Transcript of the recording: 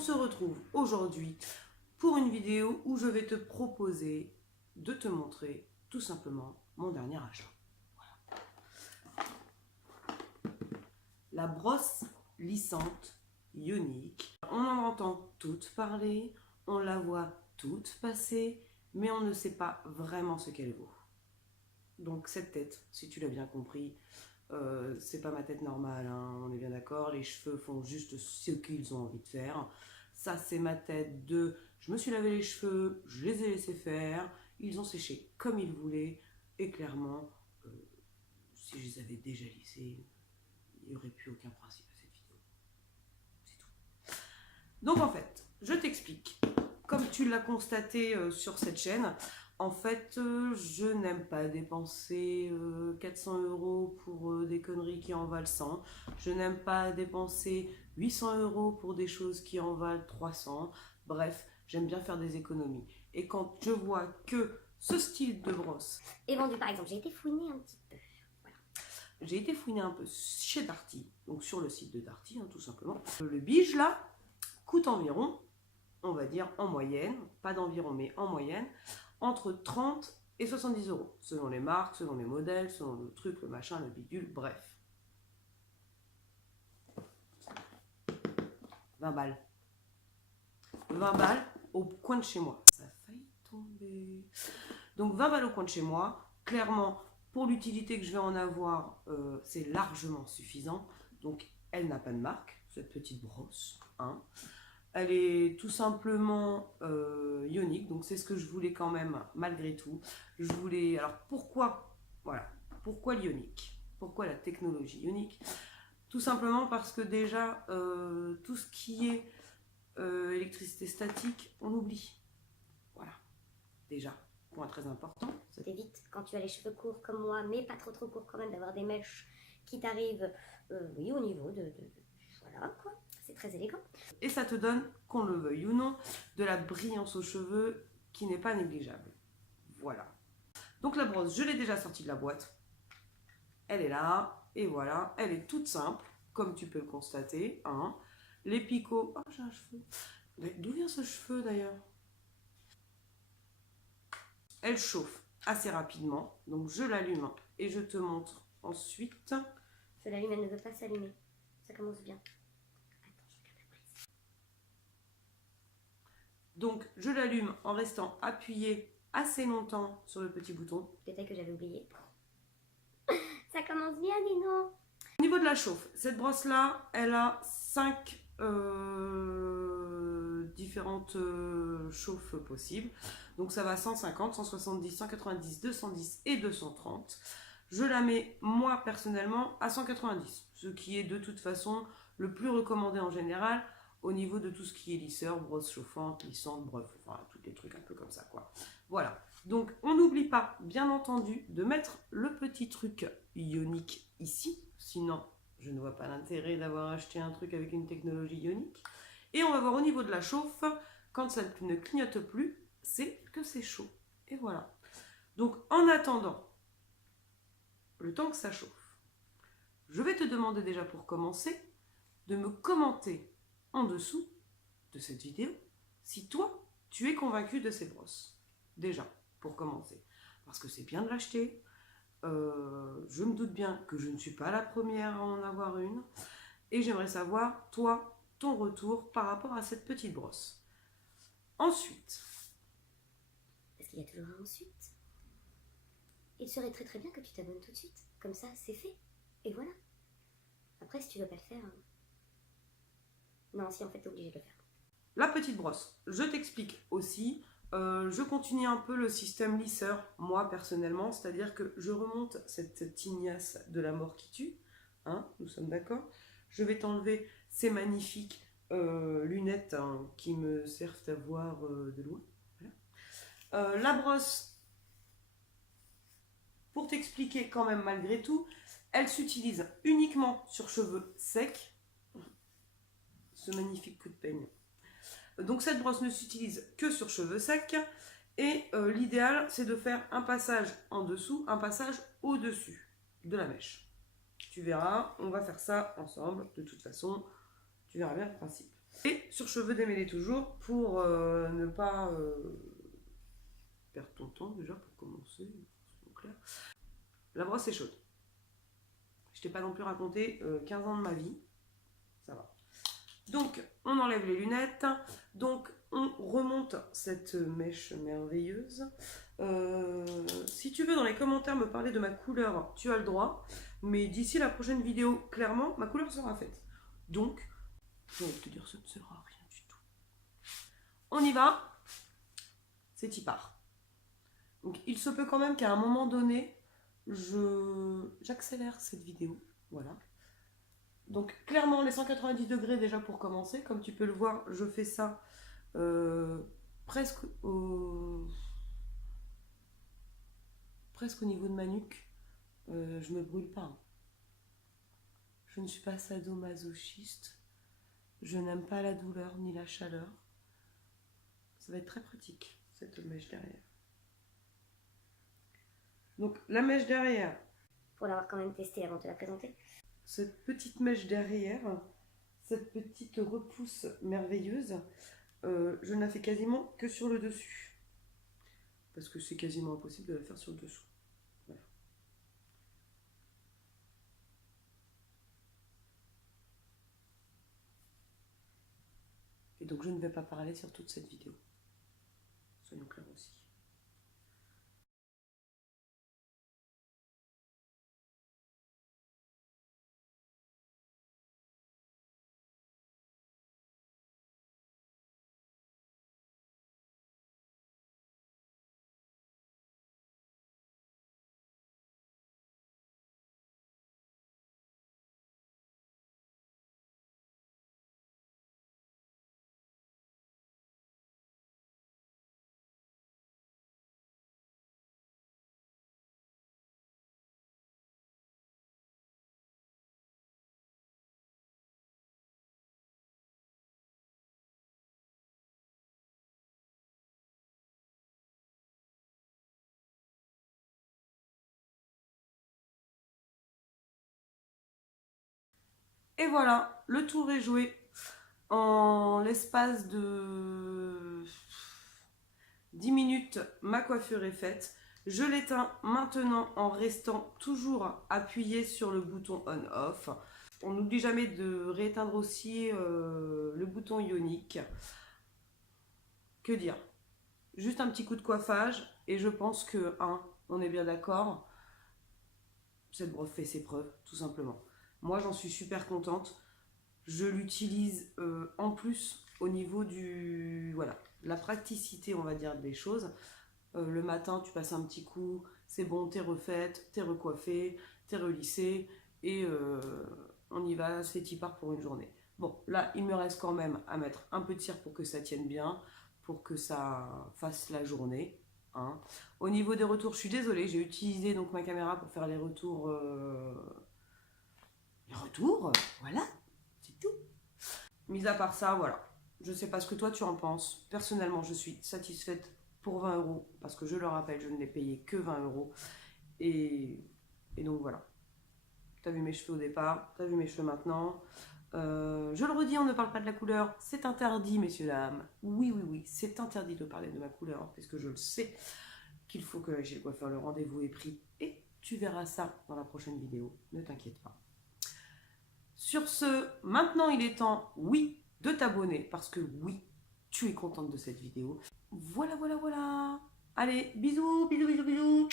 se retrouve aujourd'hui pour une vidéo où je vais te proposer de te montrer tout simplement mon dernier achat. Voilà. La brosse lissante Ioniq. On en entend toutes parler, on la voit toutes passer, mais on ne sait pas vraiment ce qu'elle vaut. Donc cette tête, si tu l'as bien compris, c'est pas ma tête normale, hein, on est bien d'accord, les cheveux font juste ce qu'ils ont envie de faire. Ça c'est ma tête de, je me suis lavé les cheveux, je les ai laissés faire, ils ont séché comme ils voulaient, et clairement, si je les avais déjà lissés, il n'y aurait plus aucun principe à cette vidéo. C'est tout. Donc en fait, je t'explique, comme tu l'as constaté sur cette chaîne, en fait, je n'aime pas dépenser 400 € pour des conneries qui en valent 100. Je n'aime pas dépenser 800 € pour des choses qui en valent 300. Bref, j'aime bien faire des économies. Et quand je vois que ce style de brosse est vendu, par exemple, j'ai été fouiner un petit peu. Voilà. J'ai été fouiner un peu chez Darty, donc sur le site de Darty, hein, tout simplement. Le bige, là, coûte environ, on va dire en moyenne, pas d'environ, mais en moyenne, entre 30 et 70 €, selon les marques, selon les modèles, selon le truc, le machin, le bidule, bref. 20 balles. 20 balles au coin de chez moi. Ça a failli tomber. Donc 20 balles au coin de chez moi. Clairement, pour l'utilité que je vais en avoir, c'est largement suffisant. Donc elle n'a pas de marque, cette petite brosse. Hein. Elle est tout simplement Ioniq, donc c'est ce que je voulais quand même, malgré tout. Je voulais, alors pourquoi, voilà, pourquoi l'Ioniq? Pourquoi la technologie Ioniq? Tout simplement parce que déjà, tout ce qui est électricité statique, on oublie. Voilà, déjà, point très important. T'évites, quand tu as les cheveux courts comme moi, mais pas trop courts quand même, d'avoir des mèches qui t'arrivent, oui, au niveau de voilà, quoi. C'est très élégant. Et ça te donne, qu'on le veuille ou non, de la brillance aux cheveux qui n'est pas négligeable. Voilà. Donc la brosse, je l'ai déjà sortie de la boîte. Elle est là, et voilà. Elle est toute simple, comme tu peux le constater. Hein. Les picots... Oh, j'ai un cheveu. D'où vient ce cheveu, d'ailleurs? Elle chauffe assez rapidement. Donc je l'allume et je te montre ensuite. Je l'allume, elle ne veut pas s'allumer. Ça commence bien. Donc je l'allume en restant appuyé assez longtemps sur le petit bouton. Détail que j'avais oublié. Ça commence bien, Dino. Au niveau de la chauffe, cette brosse là, elle a 5 différentes chauffes possibles. Donc ça va 150, 170, 190, 210 et 230. Je la mets moi personnellement à 190, ce qui est de toute façon le plus recommandé en général au niveau de tout ce qui est lisseur, brosse chauffante, lissante, bref, enfin tous les trucs un peu comme ça quoi. Voilà, donc on n'oublie pas bien entendu de mettre le petit truc Ioniq ici, sinon je ne vois pas l'intérêt d'avoir acheté un truc avec une technologie Ioniq. Et on va voir au niveau de la chauffe, quand ça ne clignote plus, c'est que c'est chaud. Et voilà. Donc en attendant, le temps que ça chauffe, je vais te demander déjà pour commencer de me commenter en dessous de cette vidéo si toi, tu es convaincu de ces brosses. Déjà, pour commencer. Parce que c'est bien de l'acheter. Je me doute bien que je ne suis pas la première à en avoir une. Et j'aimerais savoir, toi, ton retour par rapport à cette petite brosse. Ensuite. Parce qu'il y a toujours un ensuite. Il serait très bien que tu t'abonnes tout de suite. Comme ça, c'est fait. Et voilà. Après, si tu veux pas le faire... Non, si en fait, t'es obligé de le faire. La petite brosse, je t'explique aussi. Je continue un peu le système lisseur, moi personnellement, c'est-à-dire que je remonte cette tignasse de la mort qui tue, hein, nous sommes d'accord. Je vais t'enlever ces magnifiques lunettes hein, qui me servent à voir de loin. Voilà. La brosse, pour t'expliquer quand même malgré tout, elle s'utilise uniquement sur cheveux secs. Ce magnifique coup de peigne. Donc cette brosse ne s'utilise que sur cheveux secs et l'idéal c'est de faire un passage en dessous, un passage au-dessus de la mèche. Tu verras, on va faire ça ensemble, de toute façon, tu verras bien le principe. Et sur cheveux démêlés toujours, pour ne pas perdre ton temps déjà pour commencer, c'est clair. La brosse est chaude. Je t'ai pas non plus raconté 15 ans de ma vie, ça va. Donc on enlève les lunettes, donc on remonte cette mèche merveilleuse. Si tu veux dans les commentaires me parler de ma couleur, tu as le droit, mais d'ici la prochaine vidéo, clairement, ma couleur sera faite. Donc, je vais te dire, ça ne sert à rien du tout. On y va, c'est y part. Donc il se peut quand même qu'à un moment donné, j'accélère cette vidéo, voilà. Donc clairement les 190 degrés déjà pour commencer, comme tu peux le voir, je fais ça presque au niveau de ma nuque. Je me brûle pas. Je ne suis pas sadomasochiste. Je n'aime pas la douleur ni la chaleur. Ça va être très pratique, cette mèche derrière. Donc la mèche derrière. Pour l'avoir quand même testée avant de te la présenter. Cette petite mèche derrière, cette petite repousse merveilleuse, je ne la fais quasiment que sur le dessus. Parce que c'est quasiment impossible de la faire sur le dessous. Voilà. Et donc je ne vais pas parler sur toute cette vidéo. Soyons clairs aussi. Et voilà, le tour est joué. En l'espace de 10 minutes, ma coiffure est faite. Je l'éteins maintenant en restant toujours appuyé sur le bouton on-off. On n'oublie jamais de rééteindre aussi le bouton ionique. Que dire? Juste un petit coup de coiffage et je pense que, on est bien d'accord, cette brosse fait ses preuves, tout simplement. Moi, j'en suis super contente. Je l'utilise en plus au niveau du... Voilà, la praticité, on va dire, des choses. Le matin, tu passes un petit coup, c'est bon, t'es refaite, t'es recoiffée, t'es relissée, et on y va, c'est y part pour une journée. Bon, là, il me reste quand même à mettre un peu de cire pour que ça tienne bien, pour que ça fasse la journée. Hein. Au niveau des retours, je suis désolée, j'ai utilisé donc ma caméra pour faire les retours... voilà, c'est tout. Mis à part ça, voilà. Je sais pas ce que toi tu en penses. Personnellement, je suis satisfaite pour 20 €, parce que je le rappelle, je ne l'ai payé que 20 €. Et donc voilà. T'as vu mes cheveux au départ, t'as vu mes cheveux maintenant. Je le redis, on ne parle pas de la couleur, c'est interdit, messieurs, dames. Oui, oui, oui, c'est interdit de parler de ma couleur, puisque je le sais qu'il faut que chez le coiffeur, le rendez-vous est pris. Et tu verras ça dans la prochaine vidéo, ne t'inquiète pas. Sur ce, maintenant il est temps, oui, de t'abonner, parce que oui, tu es contente de cette vidéo. Voilà, voilà, voilà. Allez, bisous, bisous, bisous, bisous.